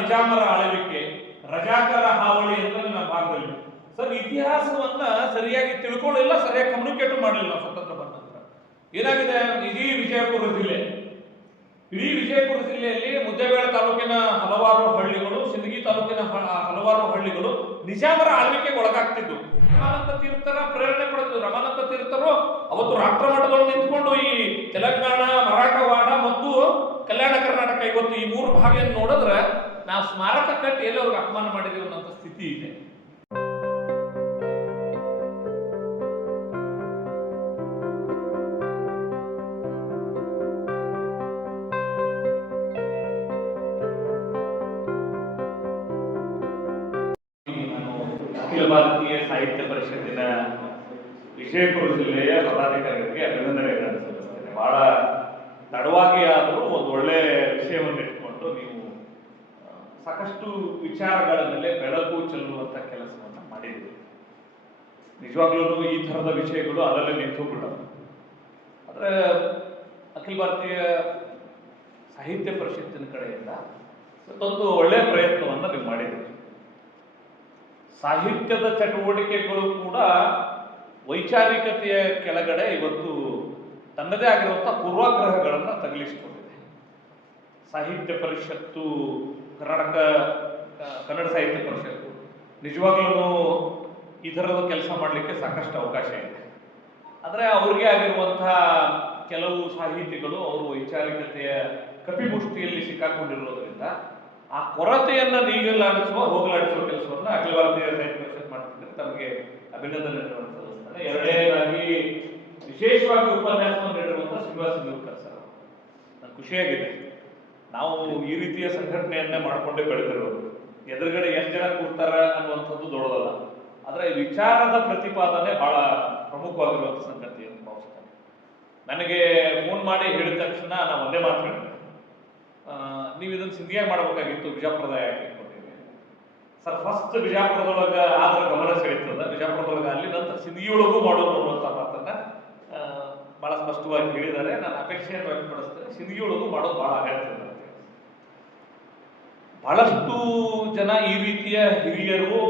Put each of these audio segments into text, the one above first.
ನಿಜಾಮರ ಆಳ್ವಿಕೆ, ರಜಾಕರ ಹಾವಳಿ ಅಂತ ನಮ್ಮ ಭಾಗದಲ್ಲಿ. ಸರ್, ಇತಿಹಾಸವನ್ನ ಸರಿಯಾಗಿ ತಿಳ್ಕೊಳ್ಳಿಲ್ಲ, ಸರಿಯಾಗಿ ಕಮ್ಯುನಿಕೇಟ್ ಮಾಡಲಿಲ್ಲ. ಸ್ವತಂತ್ರ ಬಂದ ನಂತರ ಏನಾಗಿದೆ, ಇಡೀ ವಿಜಯಪುರ ಜಿಲ್ಲೆಯಲ್ಲಿ ಮುದ್ದೇಬೇಳ ತಾಲೂಕಿನ ಹಲವಾರು ಹಳ್ಳಿಗಳು, ಸಿಂದಗಿ ತಾಲೂಕಿನ ಹಲವಾರು ಹಳ್ಳಿಗಳು ನಿಜಾಮರ ಆಳ್ವಿಕೆಗೆ ಒಳಗಾಗ್ತಿದ್ವು. ರಮಾನಂದ ತೀರ್ಥರ ಪ್ರೇರಣೆ ಪಡೆದಿದ್ರು. ರಮಾನಂದ ತೀರ್ಥರು ಅವತ್ತು ರಾಷ್ಟ್ರ ಮಟ್ಟದಲ್ಲಿ ನಿಂತ್ಕೊಂಡು ಈ ತೆಲಂಗಾಣ, ಮರಾಠವಾಡ ಮತ್ತು ಕಲ್ಯಾಣ ಕರ್ನಾಟಕ ಇವತ್ತು ಈ ಮೂರು ಭಾಗವನ್ನು ನೋಡಿದ್ರೆ ನಾವು ಸ್ಮಾರಕ ಕಟ್ಟಿ ಎಲ್ಲರಿಗೂ ಅಪಮಾನ ಮಾಡಿದೀವಿ ಅನ್ನೋ ಸ್ಥಿತಿ ಇದೆ. ಅಖಿಲ ಭಾರತೀಯ ಸಾಹಿತ್ಯ ಪರಿಷತ್ತಿನ ವಿಜಯಪುರ ಜಿಲ್ಲೆಯ ಪದಾಧಿಕಾರಿಗಳಿಗೆ ಅಭಿನಂದನೆಗಳನ್ನು ಸಲ್ಲಿಸ್ತೇನೆ. ಬಹಳ ತಡವಾಗಿ ಆದರೂ ಒಂದು ಒಳ್ಳೆ ವಿಷಯವನ್ನು ಇಟ್ಕೊಂಡು ನೀವು ಸಾಕಷ್ಟು ವಿಚಾರಗಳ ಮೇಲೆ ಬೆಳಕು ಚೆಲ್ಲುವಂತ ಕೆಲಸವನ್ನು ಮಾಡಿದ್ದೀರಿ. ನಿಜವಾಗ್ಲೂ ಈ ಥರದ ವಿಷಯಗಳು ಅದರಲ್ಲೇ ನಿಂತು ಬಿಡೋದು. ಆದರೆ ಅಖಿಲ ಭಾರತೀಯ ಸಾಹಿತ್ಯ ಪರಿಷತ್ತಿನ ಕಡೆಯಿಂದ ಒಂದು ಒಳ್ಳೆಯ ಪ್ರಯತ್ನವನ್ನು ನೀವು ಮಾಡಿದ್ದೀರಿ. ಸಾಹಿತ್ಯದ ಚಟುವಟಿಕೆಗಳು ಕೂಡ ವೈಚಾರಿಕತೆಯ ಕೆಳಗಡೆ ಇವತ್ತು ತನ್ನದೇ ಆಗಿರುವಂತಹ ಪೂರ್ವಾಗ್ರಹಗಳನ್ನು ತಗಲಿಸಿಕೊಂಡಿದೆ. ಸಾಹಿತ್ಯ ಪರಿಷತ್ತು, ಕನ್ನಡ ಸಾಹಿತ್ಯ ಪರಿಷತ್ತು ನಿಜವಾಗ್ಲೂ ಈ ಥರದ ಕೆಲಸ ಮಾಡಲಿಕ್ಕೆ ಸಾಕಷ್ಟು ಅವಕಾಶ ಇದೆ. ಆದರೆ ಅವ್ರಿಗೆ ಆಗಿರುವಂತಹ ಕೆಲವು ಸಾಹಿತಿಗಳು ಅವರು ವೈಚಾರಿಕತೆಯ ಕಪಿಮುಷ್ಟಿಯಲ್ಲಿ ಸಿಕ್ಕಾಕೊಂಡಿರೋದ್ರಿಂದ ಆ ಕೊರತೆಯನ್ನ ಹೋಗಲಾಡಿಸುವ ಕೆಲಸವನ್ನ ಅಖಿಲ ಭಾರತೀಯ ಸಾಹಿತ್ಯ ಪರಿಷತ್ ಮಾಡ್ತಿದ್ದಾರೆ. ತಮಗೆ ಅಭಿನಂದನೆಗಳನ್ನು ಸಲ್ಲಿಸ್ತಾರೆ. ಎರಡನೇದಾಗಿ ವಿಶೇಷವಾಗಿ ಉಪನ್ಯಾಸವನ್ನು ನೀಡಿರುವಂತಹ ಶ್ರೀನಿವಾಸ ನಿರೂಪಕರ್ ಸರ್, ನನಗೆ ಖುಷಿಯಾಗಿದೆ. ನಾವು ಈ ರೀತಿಯ ಸಂಘಟನೆಯನ್ನೇ ಮಾಡಿಕೊಂಡೇ ಬೆಳೆದಿರೋದು. ಎದುರುಗಡೆ ಎಷ್ಟು ಜನ ಕೂರ್ತಾರ ಅನ್ನುವಂಥದ್ದು ದೊಡ್ಡದಲ್ಲ, ಆದರೆ ವಿಚಾರದ ಪ್ರತಿಪಾದನೆ ಬಹಳ ಪ್ರಮುಖವಾಗಿರುವಂಥ ಸಂಗತಿ ಅಂತ ಭಾವಿಸ್ತೇನೆ. ನನಗೆ ಫೋನ್ ಮಾಡಿ ಹೇಳಿದ ತಕ್ಷಣ ನಾವು ಒಂದೇ ಮಾತು ಹೇಳಿದೆ, ನೀವು ಇದನ್ನು ಸಿಂಧಿಯಾಗಿ ಮಾಡಬೇಕಾಗಿತ್ತು, ಬಿಜಾಪುರದ ಯಾಕೆ ಇಟ್ಕೊಂಡಿವಿ ಸರ್. ಫಸ್ಟ್ ಬಿಜಾಪುರದೊಳಗೆ ಆದ್ರೆ ಗಮನ ಸೆಳೀತದ, ಬಿಜಾಪುರದೊಳಗೆ ಅಲ್ಲಿ ನಂತರ ಸಿಂಧಿಯೊಳಗೂ ಮಾಡೋದು ಅನ್ನುವಂಥ ಮಾತನ್ನ ಬಹಳ ಸ್ಪಷ್ಟವಾಗಿ ಹೇಳಿದ್ದಾರೆ. ನಾನು ಅಪೇಕ್ಷೆಯನ್ನು ವ್ಯಕ್ತಪಡಿಸ್ತೇನೆ, ಸಿಂಧಿಯೊಳಗೂ ಮಾಡೋದು ಬಹಳ ಅಗತ್ಯ. ಬಹಳಷ್ಟು ಜನ ಈ ರೀತಿಯ ಹಿರಿಯರು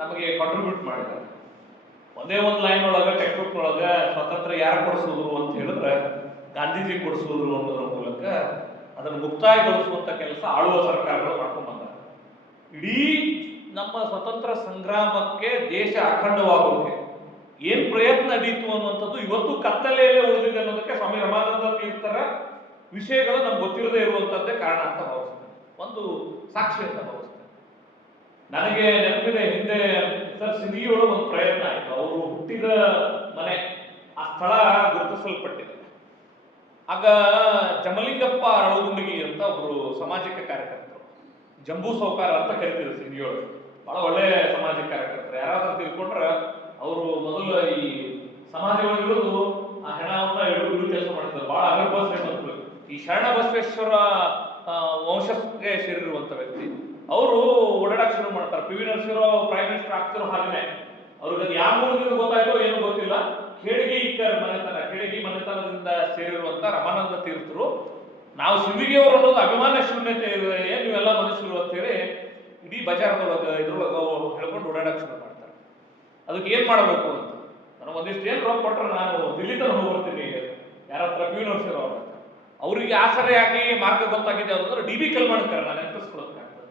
ನಮಗೆ ಕಾಂಟ್ರಿಬ್ಯೂಟ್ ಮಾಡಿದ್ದಾರೆ. ಒಂದೇ ಒಂದು ಲೈನ್ ಒಳಗೆ ಟೆಕ್ಸ್ಟ್ ಬುಕ್ ಒಳಗೆ ಸ್ವಾತಂತ್ರ್ಯ ಯಾರು ಕೊಡಿಸಿದ್ರು ಅಂತ ಹೇಳಿದ್ರೆ ಗಾಂಧೀಜಿ ಕೊಡಿಸಿದ್ರು ಅನ್ನೋದ್ರ ಮೂಲಕ ಅದನ್ನು ಮುಕ್ತಾಯಗೊಳಿಸುವಂತ ಕೆಲಸ ಆಳುವ ಸರ್ಕಾರಗಳು ಮಾಡ್ಕೊಂಡು ಬಂದ್ದಾರೆ. ಇಡೀ ನಮ್ಮ ಸ್ವತಂತ್ರ ಸಂಗ್ರಾಮಕ್ಕೆ, ದೇಶ ಅಖಂಡವಾಗೋಕೆ ಏನ್ ಪ್ರಯತ್ನ ನಡೀತು ಅನ್ನುವಂಥದ್ದು ಇವತ್ತು ಕತ್ತಲೆಯಲ್ಲೇ ಉಳಿದಿದೆ ಅನ್ನೋದಕ್ಕೆ ಸ್ವಾಮಿ ರಮಾನಂದ ತೀರ್ಥರ ವಿಷಯಗಳು ನಮ್ಗೆ ಗೊತ್ತಿರದೇ ಇರುವಂತದ್ದೇ ಕಾರಣ ಅಂತ ಭಾವಿಸ್ತೇನೆ, ಒಂದು ಸಾಕ್ಷಿ ಅಂತ ಭಾವಿಸ್ತೇನೆ. ನನಗೆ ನೆನಪಿದೆ, ಹಿಂದೆ ಸರ್ ಸಿಂಧಿಯೊಳಗೆ ಒಂದು ಪ್ರಯತ್ನ ಆಯಿತು. ಅವರು ಹುಟ್ಟಿದ ಮನೆ ಆ ಸ್ಥಳ ಗುರುತಿಸಲ್ಪಟ್ಟಿದೆ. ಆಗ ಜಮಲಿಂಗಪ್ಪ ಅಳಗುಂಡಗಿ ಅಂತ ಒಬ್ರು ಸಾಮಾಜಿಕ ಕಾರ್ಯಕರ್ತರು, ಜಂಬೂ ಸೌಕಾರ ಅಂತ ಕರಿತಿದ್ರು ಸಿಂಧಿಯೊಳಗೆ. ಬಹಳ ಒಳ್ಳೆ ಸಾಮಾಜಿಕ ಕಾರ್ಯಕರ್ತರು. ಯಾರಾದ್ರೂ ತಿಳ್ಕೊಂಡ್ರೆ ಅವರು ಮೊದಲು ಈ ಸಮಾಜಗಳಿರೋದು ಆ ಹೆಣವನ್ನ ಇಡು ಕೆಲಸ ಮಾಡ್ತಾರೆ. ಬಹಳ ಅಗರ್ಭ ಶ್ರೀಮಂತರು. ಈ ಶರಣ ಬಸವೇಶ್ವರ ವಂಶಕ್ಕೆ ಸೇರಿರುವಂತ ವ್ಯಕ್ತಿ. ಅವರು ಓಡಾಡಕ್ ಶುರು ಮಾಡ್ತಾರೆ. P V Narasimha Rao prime minister ಆಗ್ತಿರೋ ಹಾಗೆನೆ ಅವ್ರಿಗೆ ಅದು ಯಾವ ಮೂಲದಿಂದ ಗೊತ್ತಾಯ್ತೋ ಏನೋ ಗೊತ್ತಿಲ್ಲ, ಖೇಡಗಿ ಮನೆತನದಿಂದ ಸೇರಿರುವಂತ ರಮಾನಂದ ತೀರ್ಥರು, ನಾವು ಸಿಂಧಿಗೆಯವರು ಅನ್ನೋದು ಅಭಿಮಾನ ಶೂನ್ಯತೆ ಇದೆ, ನೀವೆಲ್ಲ ಮನುಷ್ಯರು ಅಂತ ಹೇಳಿ ಇಡೀ ಬಜಾರ್ದೊಳಗೆ ಇದ್ರೊಳಗೆ ಹೇಳ್ಕೊಂಡು ಓಡಾಡಕ್ ಶುರು ಮಾಡ್ತಾರೆ. ಅದಕ್ಕೆ ಏನ್ ಮಾಡಬೇಕು ಅಂತ ನನಗೆ ಒಂದಿಷ್ಟು ಏನ್ ರೋಗ ಕೊಟ್ಟರೆ ನಾನು ದಿಲ್ಲಿ ತನಕ ಹೋಗ್ಬರ್ತೀನಿ, ಯಾರ ಹತ್ರ ಪಿ ವಿ ನರಸಿಂಹರಾವ್ ಅಂತ. ಅವರಿಗೆ ಆಸರೆಯಾಗಿ ಮಾರ್ಗ ಗೊತ್ತಾಗಿದೆ ಅಂದ್ರೆ ಡಿ ಬಿ ಕಲ್ಮಣ್ಕರ್. ನಾನು ನೆನಪಿಸ್ಕೊಳಕ್ಕಾಗ್ತದೆ.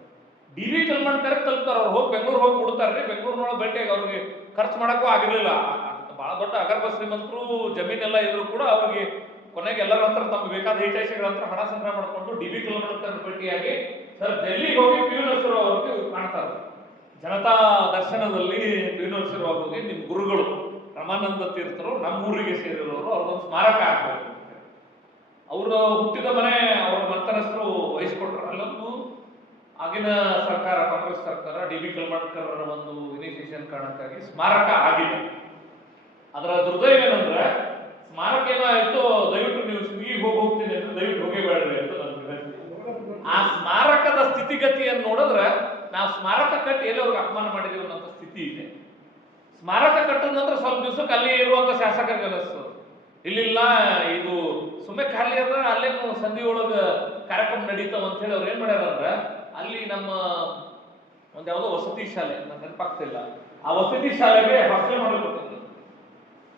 D B ಕಲ್ಮಣ್ಕರ್ ತಲುಪ್ತಾರೆ. ಅವ್ರು ಹೋಗಿ ಬೆಂಗಳೂರು ಹೋಗಿ ಬಿಡ್ತಾರ್ರಿ. ಬೆಂಗಳೂರಿನೊಳಗೆ ಭೇಟಿಯಾಗಿ ಅವ್ರಿಗೆ ಖರ್ಚು ಮಾಡಕ್ಕೂ ಆಗಿರ್ಲಿಲ್ಲ. ಬಹಳ ದೊಡ್ಡ ಅಗರ್ಭ ಶ್ರೀಮಂತರು, ಜಮೀನೆಲ್ಲ ಇದ್ರು ಕೂಡ ಅವ್ರಿಗೆ ಕೊನೆಗೆ ಎಲ್ಲರ ಹತ್ರ ತಮ್ಗೆ ಬೇಕಾದ ಹಿತೈಷಿಗಳ ಹತ್ರ ಹಣ ಸಂಗ್ರಹ ಮಾಡಿಕೊಂಡು ಡಿ ಬಿ ಕಲ್ಮಣ್ಕರ್ ಭೇಟಿಯಾಗಿ ಸರ್ ಡೆಲ್ಲಿಗೆ ಹೋಗಿ ಪಿ ವಿ ನರಸಿಂಹರಾವ್ ಅವ್ರಿಗೆ ಕಾಣ್ತಾರೆ. ಜನತಾ ದರ್ಶನದಲ್ಲಿ ಪಿ ವಿ ನರಸಿಂಹರಾವ್ ಹೋಗಿ ನಿಮ್ಮ ಗುರುಗಳು ರಮಾನಂದ ತೀರ್ಥರು ನಮ್ಮೂರಿಗೆ ಸೇರಿರೋರು, ಅವ್ರದ್ದೊಂದು ಸ್ಮಾರಕ ಆಗ್ಬೇಕು. ಅವರು ಹುಟ್ಟಿದ ಮನೆ ಅವ್ರ ಮಂತನಸ್ಥರು ವಹಿಸಿಕೊಟ್ರು. ಅಲ್ಲೊಂದು ಆಗಿನ ಸರ್ಕಾರ, ಕಾಂಗ್ರೆಸ್ ಸರ್ಕಾರ, ಡಿ ಬಿ ಕಲ್ಮಣ್ಕರ್ ಒಂದು ಇನಿಷಿಯೇಷನ್ ಕಾರಣಕ್ಕಾಗಿ ಸ್ಮಾರಕ ಆಗಿದೆ. ಅದರ ದುರ್ದೈವ ಏನಂದ್ರೆ ಸ್ಮಾರಕ ಏನಾಯ್ತು, ದಯವಿಟ್ಟು ನೀವು ಸಿಂಧಿಗೆ ಹೋಗ್ತೀನಿ ಅಂದ್ರೆ ದಯವಿಟ್ಟು ಹೋಗೇಬೇಡ್ರಿ ಅಂತ ನನ್ಗೆ. ಆ ಸ್ಮಾರಕದ ಸ್ಥಿತಿಗತಿಯನ್ನು ನೋಡಿದ್ರೆ ನಾವು ಸ್ಮಾರಕ ಕಟ್ಟಿ ಎಲ್ಲರಿಗೂ ಅಪಮಾನ ಮಾಡಿದೀವಿ ಅನ್ನೋ ಸ್ಥಿತಿ ಇದೆ. ಸ್ಮಾರಕ ಕಟ್ಟದ ನಂತರ ಸ್ವಲ್ಪ ದಿವಸಕ್ಕೆ ಅಲ್ಲಿ ಇರುವಂತ ಶಾಸಕರಿಗೆ ಅನಿಸ್ತದೆ, ಇಲ್ಲಿಲ್ಲ ಇದು ಸುಮ್ಮನೆ ಖಾಲಿ ಅದ, ಅಲ್ಲೇನು ಸಂಧಿ ಒಳಗೆ ಕಾರ್ಯಕ್ರಮ ನಡೀತಾವ ಅಂತ ಹೇಳಿ ಅವ್ರು ಏನ್ ಮಾಡ್ಯಾರ ಅಂದ್ರೆ ಅಲ್ಲಿ ನಮ್ಮ ಒಂದು ಯಾವುದೋ ವಸತಿ ಶಾಲೆ, ನನಗೆ ನೆನಪಾಗ್ತಿಲ್ಲ, ಆ ವಸತಿ ಶಾಲೆಗೆ ಹಾಸ್ಟೆಲ್ ಮಾಡಿಕೊಟ್ಟಿದ್ರು.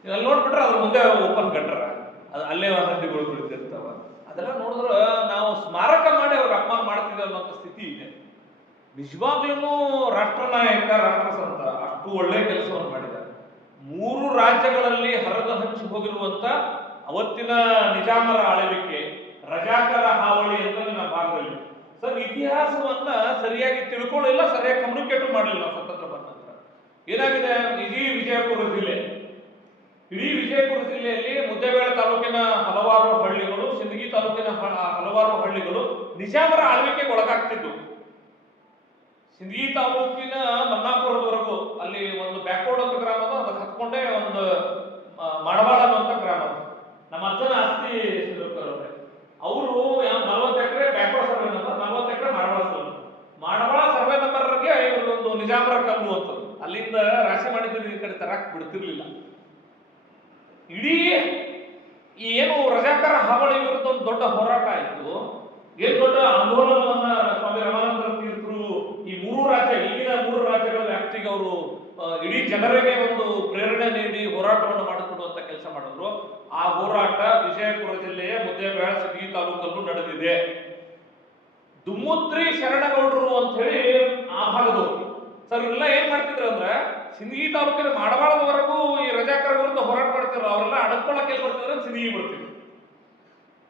ಅಲ್ಲಿ ನೋಡ್ಬಿಟ್ರೆ ಅದ್ರ ಮುಂದೆ ಓಪನ್ ಗಟ್ರ, ಅದು ಅಲ್ಲೇ ಹಂದಿಗಳು ಬೆಳೆದಿರ್ತಾವ. ಅದೆಲ್ಲ ನೋಡಿದ್ರೆ ನಾವು ಸ್ಮಾರಕ ಮಾಡಿ ಅವ್ರಿಗೆ ಅಪಮಾನ ಮಾಡ್ತಿದ್ದೇವೆ ಅನ್ನೋಂಥ ಸ್ಥಿತಿ ಇದೆ. ನಿಜವಾಗ್ಲೂ ರಾಷ್ಟ್ರ ನಾಯಕ, ರಾಷ್ಟ್ರ ಸಂತ ಅಷ್ಟು ಒಳ್ಳೆ ಕೆಲಸವನ್ನು ಮಾಡಿದ್ದಾರೆ. 3 ರಾಜ್ಯಗಳಲ್ಲಿ ಹರಿದು ಹಂಚಿ ಹೋಗಿರುವಂತ ಅವತ್ತಿನ ನಿಜಾಮರ ಆಳ್ವಿಕೆ, ರಜಾಕರ ಹಾವಳಿ ಅಂತ ನಮ್ಮ ಭಾಗದಲ್ಲಿ ಸರ್ ಇತಿಹಾಸವನ್ನ ಸರಿಯಾಗಿ ತಿಳ್ಕೊಳ್ಳಿಲ್ಲ, ಸರಿಯಾಗಿ ಕಮ್ಯುನಿಕೇಟ್ ಮಾಡಲಿಲ್ಲ. ಸ್ವತಂತ್ರ ಬಂದ ನಂತರ ಏನಾಗಿದೆ, ಇಡೀ ವಿಜಯಪುರ ಜಿಲ್ಲೆಯಲ್ಲಿ ಮುದ್ದೇಬೇಳೆ ತಾಲೂಕಿನ ಹಲವಾರು ಹಳ್ಳಿಗಳು, ಸಿಂದಗಿ ತಾಲೂಕಿನ ಹಲವಾರು ಹಳ್ಳಿಗಳು ನಿಜಾಮರ ಆಳ್ವಿಕೆಗೆ ಒಳಗಾಗ್ತಿದ್ವು. ಸಿಂದಗಿ ತಾಲೂಕಿನ ಮನ್ನಾಪುರದವರೆಗೂ ಅಲ್ಲಿ ಒಂದು ಬ್ಯಾಕ್ವರ್ಡ್ ಅಂತ ಗ್ರಾಮ ಅದು, ಅದಕ್ಕೆ ಹತ್ಕೊಂಡೇ ಒಂದು ಮಾಡವಾಳ ಅನ್ನುವಂಥ ಗ್ರಾಮ. ನಮ್ಮ ಅಜ್ಜನ ಆಸ್ತಿ ಅವರು 40 ಎಕರೆ ಬ್ಯಾಕ್ವರ್ಡ್ ಸರ್ವೆ ನಂಬರ್, 40 ಎಕರೆ ಮಾಡವಾಳ ಸರ್ವೆ ನಂಬರ್ಗೆ ಇವ್ರದೊಂದು ನಿಜಾಮರ ಕಲ್ಲು ಅಂತದ್ದು. ಅಲ್ಲಿಂದ ರಾಶಿ ಮಾಡಿದ್ರೆ ಈ ಕಡೆ ತರಕ್ ಬಿಡ್ತಿರ್ಲಿಲ್ಲ. ಇಡೀ ಏನು ರಜಾಕರ ಹಾವಳಿ ವಿರುದ್ಧ ಒಂದು ದೊಡ್ಡ ಹೋರಾಟ ಆಯಿತು. ಏನು ದೊಡ್ಡ ಆಂದೋಲನವನ್ನ ಸ್ವಾಮಿ ರಾಮಾನಂದ ತೀರ್ಥರು ಈ 3 ರಾಜ್ಯ, ಈಗಿನ 3 ರಾಜ್ಯಗಳ ವ್ಯಾಪ್ತಿಗೆ ಅವರು ಇಡೀ ಜನರಿಗೆ ಒಂದು ಪ್ರೇರಣೆ ನೀಡಿ ಹೋರಾಟವನ್ನು ಮಾಡಿಕೊಡುವಂತ ಕೆಲಸ ಮಾಡಿದ್ರು. ಆ ಹೋರಾಟ ವಿಜಯಪುರ ಜಿಲ್ಲೆಯ ಮುದ್ದೇಬೇಳೆ ಸಿಂದಗಿ ತಾಲೂಕಲ್ಲೂ ನಡೆದಿದೆ. ದುಮ್ಮುದ್ರಿ ಶರಣಗೌಡರು ಅಂತ ಹೇಳಿ ಆ ಭಾಗದವರು ಸರ್ ಇವರೆಲ್ಲ ಏನ್ ಮಾಡ್ತಿದ್ರು ಅಂದ್ರೆ, ಸಿಂದಗಿ ತಾಲೂಕಿನ ಮಾಡಬಾಳದವರೆಗೂ ಈ ರಜಾಕರ ವಿರುದ್ಧ ಹೋರಾಟ ಮಾಡ್ತಿದ್ರು. ಅವರೆಲ್ಲ ಅಡಕೊಳ್ಳಕ್ಕೆ ಬರ್ತಿದ್ರು, ಸಿಂದಗಿ ಬರ್ತಿದ್ರು.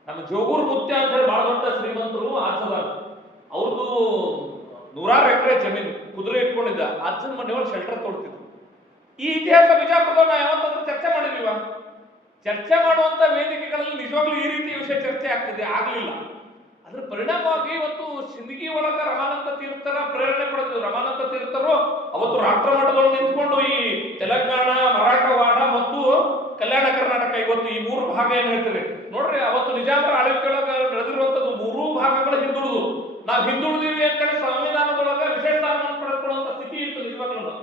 ನಮ್ಮ ಜೋಗೂರ್ ಮುತ್ಯ ಅಂತ ಹೇಳಿ ಬಹಳ ದೊಡ್ಡ ಶ್ರೀಮಂತರು ಆಚದಾರ, ಅವ್ರದ್ದು 100 ಎಕರೆ ಜಮೀನು, ಕುದುರೆ ಇಟ್ಕೊಂಡಿದ್ದ, ಅಜ್ಜನ ಮನೆಯೊಳಗೆ ಶೆಲ್ಟರ್ ತೊಡ್ತಿದ್ರು. ಈ ಇತಿಹಾಸ ಬಿಜಾಪುರದಲ್ಲಿ ನಾವು ಯಾವತ್ತಾದ್ರೂ ಚರ್ಚೆ ಮಾಡಿದೀವ? ಚರ್ಚೆ ಮಾಡುವಂತ ವೇದಿಕೆಗಳಲ್ಲಿ ನಿಜವಾಗ್ಲೂ ಈ ರೀತಿ ವಿಷಯ ಚರ್ಚೆ ಆಗ್ಲಿಲ್ಲ. ಅದ್ರ ಪರಿಣಾಮವಾಗಿ ಇವತ್ತು ಸಿಂದಗಿ ಒಳಗ ರಮಾನಂದ ತೀರ್ಥರ ಪ್ರೇರಣೆ ಪಡೆದಿದ್ರು. ರಮಾನಂದ ತೀರ್ಥರು ಅವತ್ತು ರಾಷ್ಟ್ರ ಮಟ್ಟದಲ್ಲಿ ನಿಂತ್ಕೊಂಡು ಈ ತೆಲಂಗಾಣ, ಮರಾಠವಾಡ ಮತ್ತು ಕಲ್ಯಾಣ ಕರ್ನಾಟಕ, ಇವತ್ತು ಈ 3 ಭಾಗ ಏನ್ ಹೇಳ್ತೀರಿ ನೋಡ್ರಿ, ಅವತ್ತು ನಿಜಾಮರ ಆಳ್ವಿಕೆ ಒಳಗ ನಡೆದಿರುವಂತದ್ದು 3 ಭಾಗಗಳು ಹಿಂದುಳಿದು, ನಾವು ಹಿಂದುಳಿದೀವಿ ಅಂತೇಳಿ ಸಂವಿಧಾನದೊಳಗ ವಿಶೇಷ ಸ್ಥಾನವನ್ನು ಪಡೆದುಕೊಳ್ಳುವಂತ ಸ್ಥಿತಿ ಇತ್ತು. ನಿಜವಾಗ್ಲೂ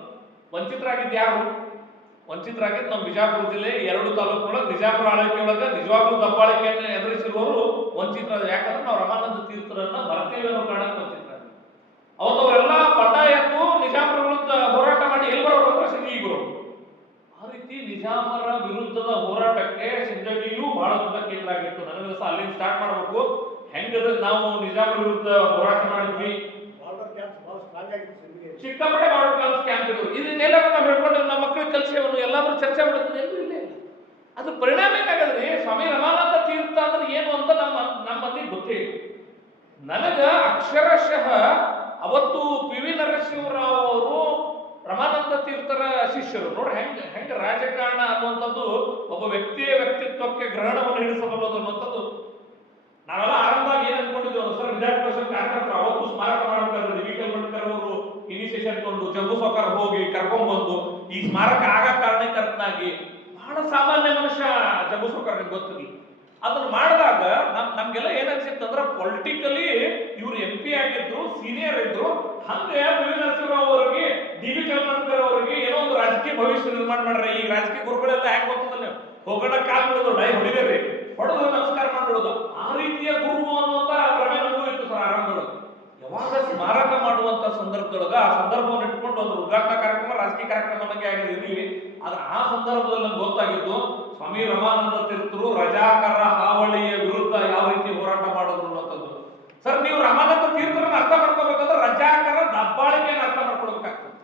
ವಂಚಿತರಾಗಿದ್ದು ಯಾರು? ವಂಚಿತರಾಗಿದ್ದು ನಮ್ಮ ಬಿಜಾಪುರ ಜಿಲ್ಲೆ 2 ತಾಲೂಕುಗಳ ನಿಜಾಮರ ಆಳ್ವಿಕೆ ಒಳಗ ನಿಜವಾಗ್ಲೂ ದಬ್ಬಾಳಿಕೆಯನ್ನು ಎದುರಿಸಿರುವವರು ವಂಚಿತರಾದ. ಯಾಕಂದ್ರೆ ನಾವು ರಮಾನಂದ ತೀರ್ಥರನ್ನ ಬರ್ತೀವಿ ಅನ್ನೋ ಕಾರಣಕ್ಕೆ ವಂಚಿತರಾಗಿ, ಅವತ್ತು ಅವರೆಲ್ಲ ಬಂಡಾಯ ಎದ್ದು ನಿಜಾಮರ ವಿರುದ್ಧ ಹೋರಾಟ ಮಾಡಿ ಎಲ್ಲಿ ಬರೋರು ಅಂದ್ರೆ ಸಿಂದಗಿ ಬರೋರು. ಆ ರೀತಿ ನಿಜಾಮರ ವಿರುದ್ಧದ ಹೋರಾಟಕ್ಕೆ ಸಿಂದಗಿಯೂ ಬಹಳ ದೊಡ್ಡ ಕೇಂದ್ರ ಆಗಿತ್ತು. ನನಗೆ ಸಹ ಅಲ್ಲಿಂದ ಸ್ಟಾರ್ಟ್ ಮಾಡಬೇಕು. ಹೆಂಗದ ನಾವು ನಿಜಾಮರ ವಿರುದ್ಧ ಹೋರಾಟ ಮಾಡಿದ್ವಿ, ಸಿಕ್ಕಾಪಟ್ಟೆ ಬಾರ್ಡರ್ ಕ್ಯಾಂಪ್ ಇದ್ರು. ಇದನ್ನೆಲ್ಲ ನಾವು ಹೇಳ್ಕೊಂಡು ನಮ್ಮ ಮಕ್ಕಳಿಗೆ ಕಲಿಸೇವನ್ನು ಎಲ್ಲಾದ್ರೂ ಚರ್ಚೆ ಮಾಡೋದು ಎಲ್ಲೂ ಇಲ್ಲ. ಅದು ಪರಿಣಾಮ ಏನಾಗದ್ರಿ, ಸ್ವಾಮಿ ರಮಾನಂದ ತೀರ್ಥ ಅಂದ್ರೆ ಏನು ಅಂತ ನಮ್ಮ ಮಂದಿಗೆ ಗೊತ್ತೇ ಇಲ್ಲ. ನನಗ ಅಕ್ಷರಶಃ ಅವತ್ತು PV ನರಸಿಂಹರಾವ್ ಅವರು ರಮಾನಂದ ತೀರ್ಥರ ಶಿಷ್ಯರು. ನೋಡ್ರಿ ಹೆಂಗ ರಾಜಕಾರಣ ಅನ್ನುವಂಥದ್ದು ಒಬ್ಬ ವ್ಯಕ್ತಿಯ ವ್ಯಕ್ತಿತ್ವಕ್ಕೆ ಗ್ರಹಣವನ್ನು ಹಿಡಿಸಬಲ್ಲದು ಅನ್ನುವಂಥದ್ದು. ನಾವೆಲ್ಲ ಆರಂಭವಾಗಿ ಏನ್ ಅನ್ಕೊಂಡಿದ್ವಿ ಸರ್, ವಿದ್ಯಾರ್ಥಿ ಪರಿಷತ್ ಕಾರ್ಯಕರ್ತರು ಅವತ್ತು ಸ್ಮಾರಕ ಮಾಡಬೇಕಾದ್ರೆ ಡಿ ವಿ ಕಲ್ಮಠಕರ್ ಅವರು ಇನಿಷಿಯೇಷನ್ ತಗೊಂಡು ಜಂಬೂ ಸಾವ್ಕಾರ್ ಹೋಗಿ ಕರ್ಕೊಂಡ್ಬಂದು ಈ ಸ್ಮಾರಕ ಆಗ ಕಾರಣಕರ್ತನಾಗಿ, ಬಹಳ ಸಾಮಾನ್ಯ ಮನುಷ್ಯ ಜಂಬೂ ಸಾವ್ಕಾರ್ ಗೊತ್ತಿರಲಿ. ಅದನ್ನ ಮಾಡಿದಾಗ ನಮ್ಗೆಲ್ಲ ಏನ್ ಅನ್ಸಿತ್ತು ಅಂದ್ರೆ, ಪೊಲಿಟಿಕಲಿ ಇವ್ರು MP ಆಗಿದ್ರು, ಸೀನಿಯರ್ ಇದ್ರು, ಹಂಗೆ PV ನರಸಿಂಹರಾವ್ ಅವರಿಗೆ, ಡಿ ವಿ ಕಲ್ಮಠಕರ್ ಅವರಿಗೆ ಏನೋ ಒಂದು ರಾಜಕೀಯ ಭವಿಷ್ಯ ನಿರ್ಮಾಣ ಮಾಡ್ರೆ. ಈಗ ರಾಜಕೀಯ ಗುರುಗಳೆಲ್ಲ ಹ್ಯಾಂಗ್ ಗೊತ್ತದಲ್ಲ, ಹೋಗೋಣ ಕಾಲ್ ಬಿಡೋದು, ಡೈ ಹೊಡಿದೇರಿ ಹೊಡೆದು ನಮಸ್ಕಾರ ಮಾಡ್ಬಿಡೋದು, ಆ ರೀತಿಯ ಗುರು ಅನ್ನುವಂತ ಭ್ರಮೆ ನಮಗೂ ಇತ್ತು ಸರ್ ಆರಂಭದೊಳಗೆ. ಯಾವಾಗ ಸ್ಮಾರಕ ಮಾಡುವಂತ ಸಂದರ್ಭದೊಳಗ ಆ ಸಂದರ್ಭವನ್ನು ಇಟ್ಕೊಂಡು ಒಂದು ಉದ್ಘಾಟನಾ ಕಾರ್ಯಕ್ರಮ, ರಾಜಕೀಯ ಕಾರ್ಯಕ್ರಮ ಅನ್ನಂಗೆ ಆಗಿದ್ದೀವಿ. ಆದ್ರೆ ಆ ಸಂದರ್ಭದಲ್ಲಿ ನಮ್ಗೆ ಗೊತ್ತಾಗಿದ್ದು, ಸ್ವಾಮಿ ರಮಾನಂದ ತೀರ್ಥರು ರಜಾಕರ ಹಾವಳಿಯ ವಿರುದ್ಧ ಯಾವ ರೀತಿ ಹೋರಾಟ ಮಾಡಿದ್ರು ಅನ್ನೋಂಥದ್ದು. ಸರ್ ನೀವು ರಮಾನಂದ ತೀರ್ಥರನ್ನ ಅರ್ಥ ಮಾಡ್ಕೋಬೇಕಂದ್ರೆ ರಜಾಕರ ದಬ್ಬಾಳಿಕೆಯನ್ನು ಅರ್ಥ ಮಾಡ್ಕೊಳ್ಬೇಕಾಗ್ತದೆ.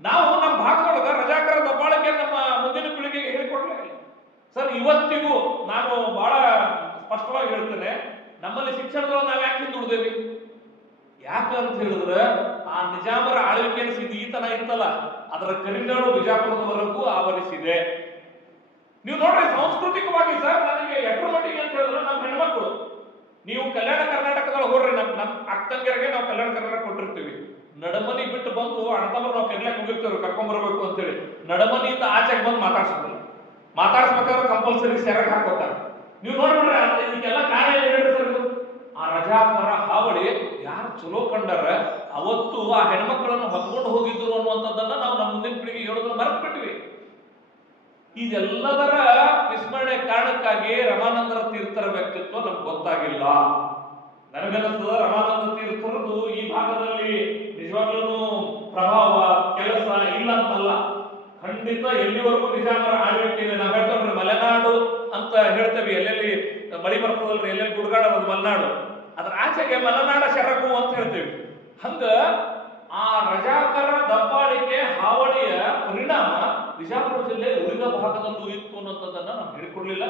ನಾವು ನಮ್ಮ ಭಾಗದೊಳಗ ರಜಾಕರ ದಬ್ಬಾಳಿಕೆ ನಮ್ಮ ಮುಂದಿನ ಪೀಳಿಗೆಗೆ ಹೇಳಿಕೊಡ್ಲೇ ಇಲ್ಲ ಸರ್. ಇವತ್ತಿಗೂ ನಾನು ಬಹಳ ಸ್ಪಷ್ಟವಾಗಿ ಹೇಳ್ತೇನೆ, ನಮ್ಮಲ್ಲಿ ಶಿಕ್ಷಣದೊಳಗೆ ನಾವು ಯಾಕೆ ಹಿಂದುಳಿದೇವಿ? ಯಾಕಂತ ಹೇಳಿದ್ರೆ ಆ ನಿಜಾಮರ ಆಳ್ವಿಕೆಯನ್ನು ಸಿಂದಗಿತನ ಇತ್ತಲ್ಲ, ಅದರ ಕರಿನಾಡು ಬಿಜಾಪುರದವರೆಗೂ ಆವರಿಸಿದೆ. ನೀವು ನೋಡ್ರಿ ಸಾಂಸ್ಕೃತಿಕವಾಗಿ ಸರ್, ನನಗೆ ಎಷ್ಟರ ಮಟ್ಟಿಗೆ ಅಂತ ಹೇಳಿದ್ರೆ ನಮ್ಮ ಹೆಣ್ಮಕ್ಳು, ನೀವು ಕಲ್ಯಾಣ ಕರ್ನಾಟಕದೊಳಗೆ ಹೋಗ್ರಿ, ನಮ್ಮ ಅಕ್ಕಂಗರಿಗೆ ನಾವು ಕಲ್ಯಾಣ ಕರ್ನಾಟಕ ಕೊಟ್ಟಿರ್ತೀವಿ. ನಡಮನಿ ಬಿಟ್ಟು ಬಂದು ಅಣ್ಣತಮ್ಮರು ನಾವು ಕರಿಲಾಕ್ ಹೋಗಿರ್ತೇವೆ ಕರ್ಕೊಂಡ್ ಬರ್ಬೇಕು ಅಂತೇಳಿ, ನಡಮನಿಯಿಂದ ಆಚೆಗೆ ಬಂದು ಮಾತಾಡ್ಸೋದಿಲ್ಲ. ಮಾತಾಡ್ಸ್ಬೇಕಾದ್ರೆ ಕಂಪಲ್ಸರಿ ಸೆರಗ್ ಹಾಕೋತಾರೆ. ನೀವು ನೋಡ್ಬಿಡ್ರಿ ಇದಕ್ಕೆಲ್ಲ ಕಾರಣ ಏನು ಸರ್? ಆ ರಜಾಕರ ಹಾವಳಿ ಯಾರು ಚಲೋ ಕಂಡಾರ ಅವತ್ತು ಆ ಹೆಣ್ಮಕ್ಳನ್ನು ಹೊತ್ಕೊಂಡು ಹೋಗಿದ್ರು ಅನ್ನುವಂಥದ್ದನ್ನ ನಾವು ನಮ್ಮ ಮುಂದಿನ ಪೀಳಿಗೆ ಹೇಳೋದನ್ನ ಮರೆತು ಬಿಟ್ವಿ. ಇದೆಲ್ಲದರ ವಿಸ್ಮರಣೆ ಕಾರಣಕ್ಕಾಗಿ ರಮಾನಂದರ ತೀರ್ಥರ ವ್ಯಕ್ತಿತ್ವ ನಮ್ಗೆ ಗೊತ್ತಾಗಿಲ್ಲ. ನನಗನ್ನಿಸ್ತದ ರಮಾನಂದ ತೀರ್ಥರದು ಈ ಭಾಗದಲ್ಲಿ ನಿಜವಾಗ್ಲೂ ಪ್ರಭಾವ ಕೆಲಸ ಇಲ್ಲ ಅಂತಲ್ಲ. ಖಂಡಿತ ಎಲ್ಲಿವರೆಗೂ ನಿಜಾಮರ ಆಳ್ವಿಕೆ ಇದೆ. ನಾವು ಹೇಳ್ತೇವ್ರಿ ಮಲೆನಾಡು ಅಂತ ಹೇಳ್ತೇವೆ, ಎಲ್ಲೆಲ್ಲಿ ಮಳಿ ಬರ್ತದಲ್ರಿ, ಎಲ್ಲೆಲ್ಲಿ ಗುಡ್ಗಾಡ ಅದು ಮಲೆನಾಡು, ಅದ್ರ ಆಚೆಗೆ ಮಲೆನಾಡ ಸೆರಗು ಅಂತ ಹೇಳ್ತೇವೆ. ಹಂಗ ಆ ರಜಾಕರ ದಬ್ಬಾಳಿಕೆ ಹಾವಳಿಯ ಪರಿಣಾಮ ಬಿಜಾಪುರ ಜಿಲ್ಲೆ ಉಳಿದ ಭಾಗದಲ್ಲೂ ಇತ್ತು ಅನ್ನೋದನ್ನ ನಾವು ಹೇಳಿಕೊಡ್ಲಿಲ್ಲ.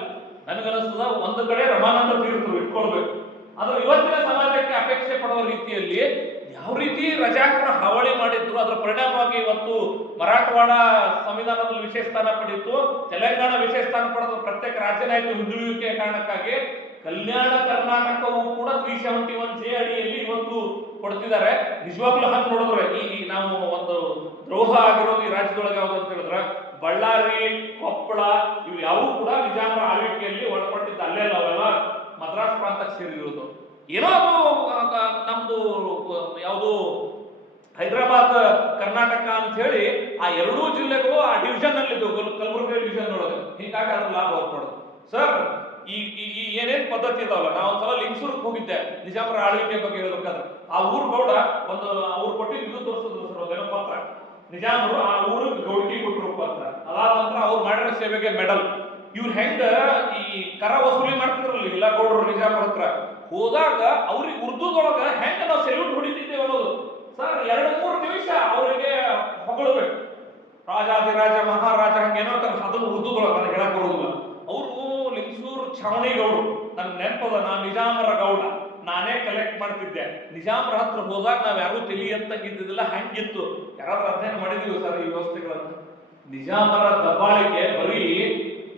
ನನಗನ್ನಿಸ್ತದ ಒಂದು ಕಡೆ ರಮಾನಂದ ತೀರ್ಥರು ಇಟ್ಕೊಳ್ಬೇಕು, ಆದ್ರೆ ಇವತ್ತಿನ ಸಮಾಜಕ್ಕೆ ಅಪೇಕ್ಷೆ ಪಡುವ ರೀತಿಯಲ್ಲಿ ಯಾವ ರೀತಿ ರಜಾಕರ ಹಾವಳಿ ಮಾಡಿದ್ರು ಅದರ ಪರಿಣಾಮವಾಗಿ ಇವತ್ತು ಮರಾಠವಾಡ ಸಂವಿಧಾನದಲ್ಲಿ ವಿಶೇಷ ಸ್ಥಾನ ಪಡೆಯಿತು, ತೆಲಂಗಾಣ ವಿಶೇಷ ಸ್ಥಾನ ಪಡೆದು ಪ್ರತ್ಯೇಕ ರಾಜ್ಯನ ಆಯ್ತು ಹಿಂದುಳಿಯುವಿಕೆಯ ಕಾರಣಕ್ಕಾಗಿ. ಕಲ್ಯಾಣ ಕರ್ನಾಟಕವು ಕೂಡ 371 ಜೆ ಅಡಿಯಲ್ಲಿ ಇವತ್ತು ಕೊಡ್ತಿದ್ದಾರೆ. ನಿಜವಾಗ್ಲೂ ಹಂಗೆ ನೋಡಿದ್ರೆ ಈ ನಾವು ಒಂದು ದ್ರೋಹ ಆಗಿರೋದು ಈ ರಾಜ್ಯದೊಳಗೆ ಯಾವ್ದು ಅಂತ ಹೇಳಿದ್ರೆ ಬಳ್ಳಾರಿ, ಕೊಪ್ಪಳ ಇವು ಯಾವೂ ಕೂಡ ನಿಜಾಮರ ಆಳ್ವಿಕೆಯಲ್ಲಿ ಒಳಪಟ್ಟಿದ್ದ ಅಲ್ಲೇ ಅವೆಲ್ಲ ಮದ್ರಾಸ್ ಪ್ರಾಂತಕ್ಕೆ ಸೇರಿರೋದು. ಏನೋ ಅದು ನಮ್ದು ಯಾವುದು ಹೈದರಾಬಾದ್ ಕರ್ನಾಟಕ ಅಂತ ಹೇಳಿ ಆ ಎರಡೂ ಜಿಲ್ಲೆಗಳು ಆ ಡಿವಿಷನ್ ಅಲ್ಲಿ ಕಲಬುರಗಿ ಡಿವಿಷನ್ ಒಳಗೆ, ಹೀಗಾಗಿ ಅದ್ರ ಲಾಭ ಹೊರಪಡೋದು. ಸರ್ ಈ ಏನೇನ್ ಪದ್ಧತಿ ಇದಾವಲ್ಲ, ನಾವು ಒಂದ್ಸಲ ಲಿಂಗಸೂರ್ಗೆ ಹೋಗಿದ್ದೆ ನಿಜಾಮರ ಆಳ್ವಿಕೆ ಬಗ್ಗೆ ಹೇಳ್ಬೇಕಾದ್ರೆ, ಆ ಊರ್ ಗೌಡ ಒಂದು ಅವ್ರು ಕೊಟ್ಟಿದ್ದು ಇದು ತೋರಿಸಿದ್ರು ಸರ್, ಒಂದೇನೋ ಪತ್ರ. ನಿಜಾಮರು ಆ ಊರಿಗೆ ಗೌಡಿಗೆ ಕೊಟ್ಟರು ಪತ್ರ. ಅದಾದ ನಂತರ ಅವ್ರು ಮಾಡಿರೋ ಸೇವೆಗೆ ಮೆಡಲ್. ಇವ್ರು ಹೆಂಗ ಈ ಕರ ವಸೂಲಿ ಮಾಡ್ತಿದ್ರಲ್ಲ ಇಲ್ಲ ಗೌಡರು ನಿಜಾಮರ ಹತ್ರ ಹೋದಾಗ ಅವ್ರಿಗೆ ಉರ್ದುದೊಳಗ ಹೆಂಗ ನಾವು ಸೆಲ್ಯೂಟ್ ಹೊಡಿತಿದ್ದೇವೆ ಅನ್ನೋದು ಸರ್ 2-3 ನಿಮಿಷ ಅವರಿಗೆ ಹೊಗಳಬೇಕು. ರಾಜಾದಿರಾಜ ಮಹಾರಾಜ ಹಂಗೇನೋ ಅದನ್ನು ಉರ್ದುದೊಳಗ ನನಗೆ ಹೇಳಕ್ ಬರೋದಿಲ್ಲ. ಅವರು ಲಿಂಗಸೂರು ಛಾವಣಿ ಗೌಡು, ನನ್ ನೆನಪದ, ನಾನು ನಿಜಾಮರ ಗೌಡ, ನಾನೇ ಕಲೆಕ್ಟ್ ಮಾಡ್ತಿದ್ದೆ. ನಿಜಾಮರ ಹತ್ರ ಹೋದಾಗ ನಾವ್ ಯಾರು ತಲಿ ಅಂತಂಗಿದ್ದಿಲ್ಲ, ಹಂಗಿತ್ತು. ಯಾರಾದ್ರೂ ಅಧ್ಯಯನ ಮಾಡಿದೀವಿ ಸರ್ ಈ ವ್ಯವಸ್ಥೆಗಳನ್ನು. ನಿಜಾಮರ ದಬ್ಬಾಳಿಕೆ ಬರೀ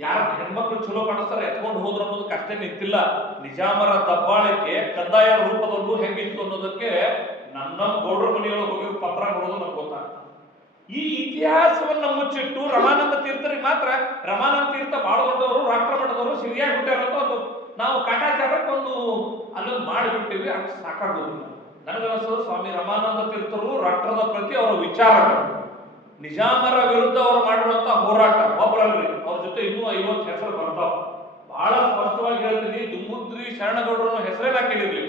ಯಾರ ಹೆಣ್ಮಕ್ಳು ಚಲೋ ಕಾಣಿಸ್ತಾರೆ ಎತ್ಕೊಂಡು ಹೋದ್ರು ಅನ್ನೋದಕ್ಕೆ ಅಷ್ಟೇ ನಿಂತಿಲ್ಲ. ನಿಜಾಮರ ದಬ್ಬಾಳಿಕೆ ಕಂದಾಯ ರೂಪದಲ್ಲೂ ಹೆಂಗಿತ್ತು ಅನ್ನೋದಕ್ಕೆ ನಮ್ಮ ಗೌಡ್ರ ಮನೆಯೊಳಗೆ ಹೋಗಿರೋ ಪತ್ರ ನೋಡೋದು ನಮ್ಗೆ ಗೊತ್ತಾಗ್ತದೆ. ಈ ಇತಿಹಾಸವನ್ನ ಮುಚ್ಚಿಟ್ಟು ರಮಾನಂದ ತೀರ್ಥರಿಗೆ ಮಾತ್ರ ರಮಾನಂದ ತೀರ್ಥ ಬಹಳ ದೊಡ್ಡವರು, ರಾಷ್ಟ್ರ ಮಟ್ಟದವರು, ಸಿರಿಯಾಗಿ ಹುಟ್ಟಾರಂತ ಒಂದು ನಾವು ಕಾಟಾಚಾರಕ್ಕೊಂದು ಅಲ್ಲೊಂದು ಮಾಡಿಬಿಟ್ಟಿವಿ. ಅಷ್ಟು ಸಾಕಾಗೋದಿಲ್ಲ. ನನಗನ್ನಿಸೋದು ಸ್ವಾಮಿ ರಮಾನಂದ ತೀರ್ಥರು ರಾಷ್ಟ್ರದ ಪ್ರತಿ ಅವರ ವಿಚಾರಗಳು, ನಿಜಾಮರ ವಿರುದ್ಧ ಅವರು ಮಾಡಿರುವಂತ ಹೋರಾಟ ಒಬ್ಬರಲ್ರಿ, ಅವ್ರ ಜೊತೆ ಇನ್ನೂ 50 ಹೆಸರು ಬರ್ತಾವ. ಬಹಳ ಸ್ಪಷ್ಟವಾಗಿ ಹೇಳ್ತೀನಿ, ದುಮ್ಮುದ್ರಿ ಶರಣಗೌಡರನ್ನು ಹೆಸರೇನ ಕೇಳಿರ್ಲಿ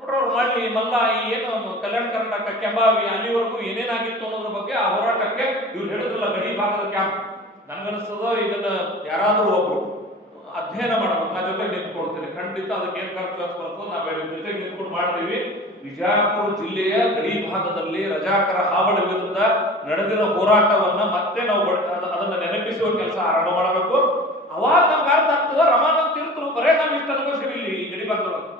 ನೋಡ್ರಿ, ಅವ್ರು ಮಾಡ್ಲಿ ಮಲ್ಲ ಈ ಏನು ಕಲ್ಯಾಣ ಕರ್ನಾಟಕ ಕೆಂಬಾವಿ ಅಲ್ಲಿವರೆಗೂ ಏನೇನಾಗಿತ್ತು ಅನ್ನೋದ್ರ ಬಗ್ಗೆ ಆ ಹೋರಾಟಕ್ಕೆ ಇವ್ರು ಹೇಳಿದ್ರಲ್ಲ ಗಡಿ ಭಾಗದ ಕ್ಯಾಂಪ್. ನನಗನ್ನಿಸ್ತದ ಇದನ್ನ ಯಾರಾದ್ರೂ ಒಬ್ರು ಅಧ್ಯಯನ ಮಾಡ್ಬೇಕು. ನಾ ಜೊತೆಗೆ ನಿಂತ್ಕೊಡ್ತೇನೆ, ಖಂಡಿತ ಅದಕ್ಕೆ ಏನ್ ಖರ್ಚು ಬರ್ತದೆ ನಾವ್ ಜೊತೆಗೆ ನಿಂತ್ಕೊಂಡು ಮಾಡ್ತೀವಿ. ವಿಜಯಪುರ ಜಿಲ್ಲೆಯ ಗಡಿ ಭಾಗದಲ್ಲಿ ರಜಾಕರ ಹಾವಳಿ ವಿರುದ್ಧ ನಡೆದಿರೋ ಹೋರಾಟವನ್ನ ಮತ್ತೆ ನಾವು ಅದನ್ನ ನೆನಪಿಸುವ ಕೆಲಸ ಆರಂಭ ಮಾಡಬೇಕು. ಅವಾಗ ನಮ್ಗೆ ಅರ್ಥ ಆಗ್ತದ ರಮಾನಂದ ತೀರ್ಥರು ಬರೇ ನಾವು ಇಷ್ಟು ಅನುಭವಿಸಿರಲಿಲ್ಲ. ಈ ಗಡಿ ಭಾಗದೊಳಗೆ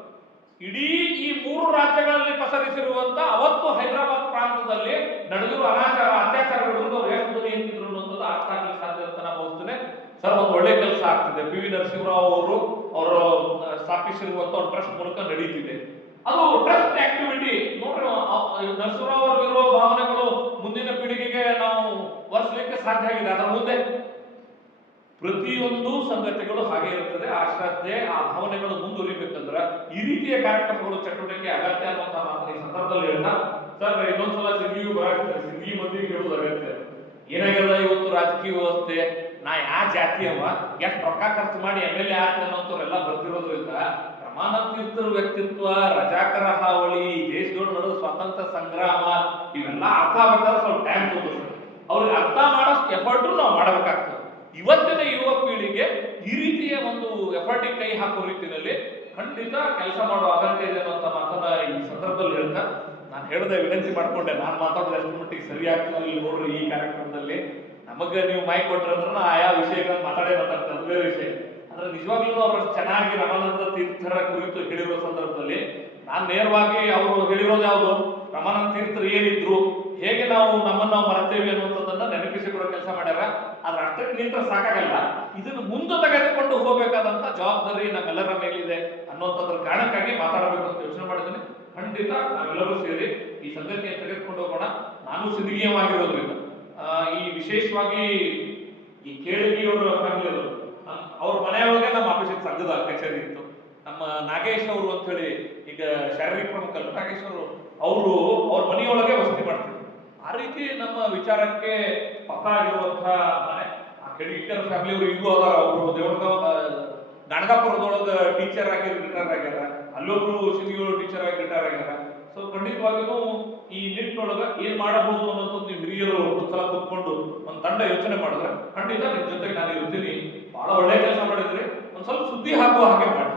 ಇಡೀ ಈ 3 ರಾಜ್ಯಗಳಲ್ಲಿ ಪಸರಿಸಿರುವಂತ ಅವತ್ತು ಹೈದರಾಬಾದ್ ಪ್ರಾಂತದಲ್ಲಿ ನಡೆದಿರುವ ಅನಾಚಾರ ಅತ್ಯಾಚಾರಗಳ ವಿರುದ್ಧ ಅವರು ಎಷ್ಟು ಧ್ವನಿ ಎತ್ತಿದ್ರು ಅನ್ನೋದು ಅರ್ಥ ಆಗ್ಲಿಕ್ಕೆ ಸಾಧ್ಯ ಅಂತ ನಾನು ಭಾವಿಸ್ತೇನೆ. ಸರ್ ಒಂದು ಒಳ್ಳೆ ಕೆಲಸ ಆಗ್ತಿದೆ. ಪಿ ವಿ ನರಸಿಂಹರಾವ್ ಅವರು ಸ್ಥಾಪಿಸಿರುವಂತ ಒಂದು ಟ್ರಸ್ಟ್ ಮೂಲಕ ನಡೀತಿದೆ. ಅದು ಟ್ರಸ್ಟ್ ಆಕ್ಟಿವಿಟಿ ನೋಡ್ರಿ, ನರಸಿಂಹರಾವ್ ಅವರು ಇರುವ ಭಾವನೆಗಳು ಮುಂದಿನ ಪೀಳಿಗೆಗೆ ನಾವು ಒಲಿಸಲಿಕ್ಕೆ ಸಾಧ್ಯ ಆಗಿದೆ. ಅದರ ಮುಂದೆ ಪ್ರತಿಯೊಂದು ಸಂಗತಿಗಳು ಹಾಗೆ ಇರುತ್ತದೆ. ಆ ಶ್ರದ್ಧೆ, ಆ ಭಾವನೆಗಳು ಮುಂದುವರಿಬೇಕಂದ್ರೆ ಈ ರೀತಿಯ ಕಾರ್ಯಕ್ರಮಗಳು ಚಟುವಟಿಕೆ ಅಗತ್ಯ ಅನ್ನುವಂತ ಮಾತ್ರ ಈ ಸಂದರ್ಭದಲ್ಲಿ ಹೇಳ್ತಾ, ಸರ್ ಇನ್ನೊಂದ್ಸಲ ಸಿಂಧಿಯು ಬರಾಕ್ತಾರೆ, ಸಿಂಧಿ ಮಂದಿಗೆ ಹೇಳೋದು ಅಗತ್ಯ. ಏನಾಗ್ಯದ ಇವತ್ತು ರಾಜಕೀಯ ವ್ಯವಸ್ಥೆ, ನಾ ಯಾವ ಜಾತಿ ಅವ, ಎಷ್ಟು ರೊಕ್ಕ ಖರ್ಚು ಮಾಡಿ MLA ಆಗ್ತಾನೆ ಅನ್ನೋಂಥವ್ರೆಲ್ಲ ಬರ್ತಿರೋದ್ರಿಂದ ರಮಾನಂದ ತೀರ್ಥರ ವ್ಯಕ್ತಿತ್ವ, ರಜಾಕರ ಹಾವಳಿ, ದೇಶದೊಳಗೆ ನಡೆದ ಸ್ವಾತಂತ್ರ್ಯ ಸಂಗ್ರಾಮ ಇವೆಲ್ಲ ಅರ್ಥ ಆಗ್ಬೇಕಾದ್ರೆ ಸ್ವಲ್ಪ ಟೈಮ್ ತಗೋತಾರೆ. ಅವ್ರಿಗೆ ಅರ್ಥ ಮಾಡೋಷ್ಟು ಎಫರ್ಟು ನಾವು ಮಾಡಬೇಕಾಗ್ತದೆ. ಇವತ್ತಿನ ಯುವ ಪೀಳಿಗೆ ಈ ರೀತಿಯ ಒಂದು ಎಫರ್ಟಿಗೆ ಕೈ ಹಾಕೋ ರೀತಿಯಲ್ಲಿ ಖಂಡಿತ ಕೆಲಸ ಮಾಡುವ ಅಗತ್ಯ ಇದೆ ಅನ್ನೋಂಥ ಮಾತನ್ನ ಈ ಸಂದರ್ಭದಲ್ಲಿ ಹೇಳ್ತಾ ನಾನು ಹೇಳಿದೆ, ವಿನಂತಿ ಮಾಡ್ಕೊಂಡೆ, ನಾನು ಮಾತಾಡೋದು ಎಷ್ಟು ಮಟ್ಟಿಗೆ ಸರಿ ಆಗ್ತದೆ ಇಲ್ಲಿ ನೋಡ್ರಿ. ಈ ಕಾರ್ಯಕ್ರಮದಲ್ಲಿ ನಮಗೆ ನೀವು ಮೈಕ್ ಕೊಟ್ಟರಂದ್ರೆ ಆಯಾ ವಿಷಯಗಳನ್ನ ಮಾತಾಡ್ತಾರೆ, ಅದು ಬೇರೆ ವಿಷಯ. ಅಂದ್ರೆ ನಿಜವಾಗ್ಲೂ ಅವರು ಚೆನ್ನಾಗಿ ರಮಾನಂದ ತೀರ್ಥರ ಕುರಿತು ಹೇಳಿರುವ ಸಂದರ್ಭದಲ್ಲಿ ನಾನು ನೇರವಾಗಿ ಅವರು ಹೇಳಿರೋದು ಯಾವುದು, ರಮಾನಂದ ತೀರ್ಥರು ಏನಿದ್ರು, ಹೇಗೆ ನಾವು ನಮ್ಮನ್ನು ನಾವು ಮರೆತೇವೆ ಅನ್ನುವಂಥದ್ದನ್ನ ನೆನಪಿಸಿಕೊಡೋ ಕೆಲಸ ಮಾಡ್ಯಾರ. ಆದ್ರೆ ಅಷ್ಟಕ್ಕೆ ನಿಂತ್ರೆ ಸಾಕಾಗಲ್ಲ, ಇದನ್ನು ಮುಂದೆ ತೆಗೆದುಕೊಂಡು ಹೋಗಬೇಕಾದಂತ ಜವಾಬ್ದಾರಿ ನಮ್ಮೆಲ್ಲರ ಮೇಲಿದೆ ಅನ್ನುವಂಥದ್ರ ಕಾರಣಕ್ಕಾಗಿ ಮಾತಾಡಬೇಕು ಅಂತ ಯೋಚನೆ ಮಾಡಿದ್ದೀನಿ. ಖಂಡಿತ ನಾವೆಲ್ಲರೂ ಸೇರಿ ಈ ಸಂಗತಿಯನ್ನು ತೆಗೆದುಕೊಂಡು ಹೋಗೋಣ. ನಾನು ಸಿಂಧಿಯವಾಗಿರೋದ್ರಿಂದ ಈ ವಿಶೇಷವಾಗಿ ಈ ಕೇಳಗಿಯವರ ಫ್ಯಾಮಿಲಿ ಅವ್ರ ಮನೆಯೊಳಗೆ ನಮ್ಮ ಆಫೀಸಿನ ಸಂಘದ ಕಚೇರಿ ಇತ್ತು. ನಮ್ಮ ನಾಗೇಶ್ ಅವರು ಅಂತ ಹೇಳಿ ಈಗ ಶಾರೀರಿಕ ಪ್ರಮುಖ ನಾಗೇಶ್ ಅವರು ಅವ್ರ ಮನೆಯೊಳಗೆ ವಸತಿ ಮಾಡ್ತಿದ್ರು. ಆ ರೀತಿ ನಮ್ಮ ವಿಚಾರಕ್ಕೆ ಪಕ್ಕ ಆಗಿರುವಂತಹ ಮನೆ. ಆ ಕೆಡಿಕರ್ ಫ್ಯಾಮಿಲಿ ಅವರು ಈಗೂ ಅದಾರ. ಅವರು ದೇವರಗಾಂವ್ ಗಣಗಾಪುರದೊಳಗ ಟೀಚರ್ ಆಗಿ ರಿಟೈರ್ ಆಗ್ಯಾರ. ಅಲ್ಲೊಬ್ರು ಸಿಂಧಿಗಳು ಟೀಚರ್ ಆಗಿ ರಿಟೈರ್ ಆಗ್ಯಾರ. ಸೊ ಖಂಡಿತವಾಗಿಯೂ ಈ ನಿಟ್ಟಿನೊಳಗ ಏನ್ ಮಾಡಬಹುದು ಅನ್ನೋದು ನೀವು ಹಿರಿಯರು ಒಂದ್ಸಲ ಕೂತ್ಕೊಂಡು ಒಂದ್ ತಂಡ ಯೋಚನೆ ಮಾಡಿದ್ರೆ ಖಂಡಿತ ನಿಮ್ ಜೊತೆಗೆ ನಾನು ಇರ್ತೀನಿ. ಬಹಳ ಒಳ್ಳೆ ಕೆಲಸ ಮಾಡಿದ್ರಿ. ಒಂದ್ ಸ್ವಲ್ಪ ಸುದ್ದಿ ಹಾಕುವ ಹಾಗೆ ಮಾಡಿ.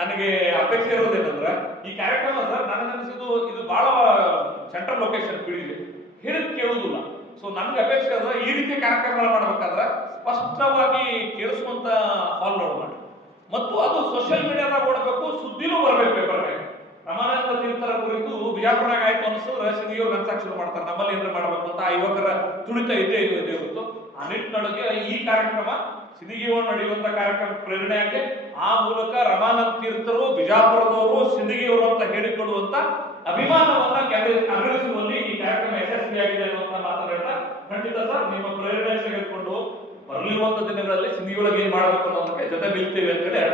ನನಗೆ ಅಪೇಕ್ಷೆ ಇರೋದೇನಂದ್ರೆ ಈ ಕಾರ್ಯಕ್ರಮ ಸರ್ ನನಗನ್ಸಿದ್ದು ಇದು ಬಹಳ ಸೆಂಟ್ರಲ್ ಲೊಕೇಶನ್ ಬಿಡಿದೆ, ಹೇಳಿದ್ ಕೇಳುವುದಿಲ್ಲ. ಸೊ ನನ್ಗೆ ಅಪೇಕ್ಷೆ ಅದ ಈ ರೀತಿ ಕಾರ್ಯಕ್ರಮಗಳು ಮಾಡ್ಬೇಕಾದ್ರೆ ಸ್ಪಷ್ಟವಾಗಿ ಕೇಳಿಸುವಂತ ಹಾಲ್ ಮಾಡಿ ಮತ್ತು ಅದು ಸೋಷಿಯಲ್ ಮೀಡಿಯಾದಾಗ ಓಡಬೇಕು, ಸುದ್ದಿನೂ ಬರ್ಬೇಕು ಪೇಪರ್ನಾಗ. ರಮಾನಂದ ತೀರ್ಥರ ಕುರಿತು ಬಿಜಾಪುರನಾಗ ಆಯ್ತು ಅನಿಸಿದ್ರೆ ಸಿಂಧಿಯವ್ರಿಗೆ ಅನ್ಸಕ್ ಶುರು ಮಾಡ್ತಾರೆ ನಮ್ಮಲ್ಲಿ ಏನಾರ ಮಾಡ್ಬೇಕು ಅಂತ. ಆ ಯುವಕರ ತುಳಿತ ಇದ್ದೇ ಇತ್ತು. ಆ ನಿಟ್ಟಿನೊಳಗೆ ಈ ಕಾರ್ಯಕ್ರಮ ಸಿಂಧಿಗಿಯವರು ನಡೆಯುವಂತ ಕಾರ್ಯಕ್ರಮ ಪ್ರೇರಣೆ ಆಗಿ ಆ ಮೂಲಕ ರಮಾನಂದ ತೀರ್ಥರು ಬಿಜಾಪುರದವರು ಸಿಂಧಿಗಿಯವರು ಅಂತ ಹೇಳಿಕೊಡುವಂತ ಅಭಿಮಾನವನ್ನ ಅರಳಿಸುವಲ್ಲಿ ಈ ಕಾರ್ಯಕ್ರಮ ಯಶಸ್ವಿಯಾಗಿದೆ ಅನ್ನುವಂತ ಮಾತನಾಡ್ತಾ ಖಂಡಿತ ಸರ್ ನಿಮ್ಮ ಪ್ರೇರಣೆ ತೆಗೆದುಕೊಂಡು ಬರಲಿರುವಂತ ದಿನಗಳಲ್ಲಿ ಸಿಂಧಿಯೊಳಗೆ ಏನ್ ಮಾಡಬೇಕು ಅನ್ನೋದಕ್ಕೆ ಜೊತೆ ನಿಲ್ತೇವೆ ಅಂತ ಹೇಳಿ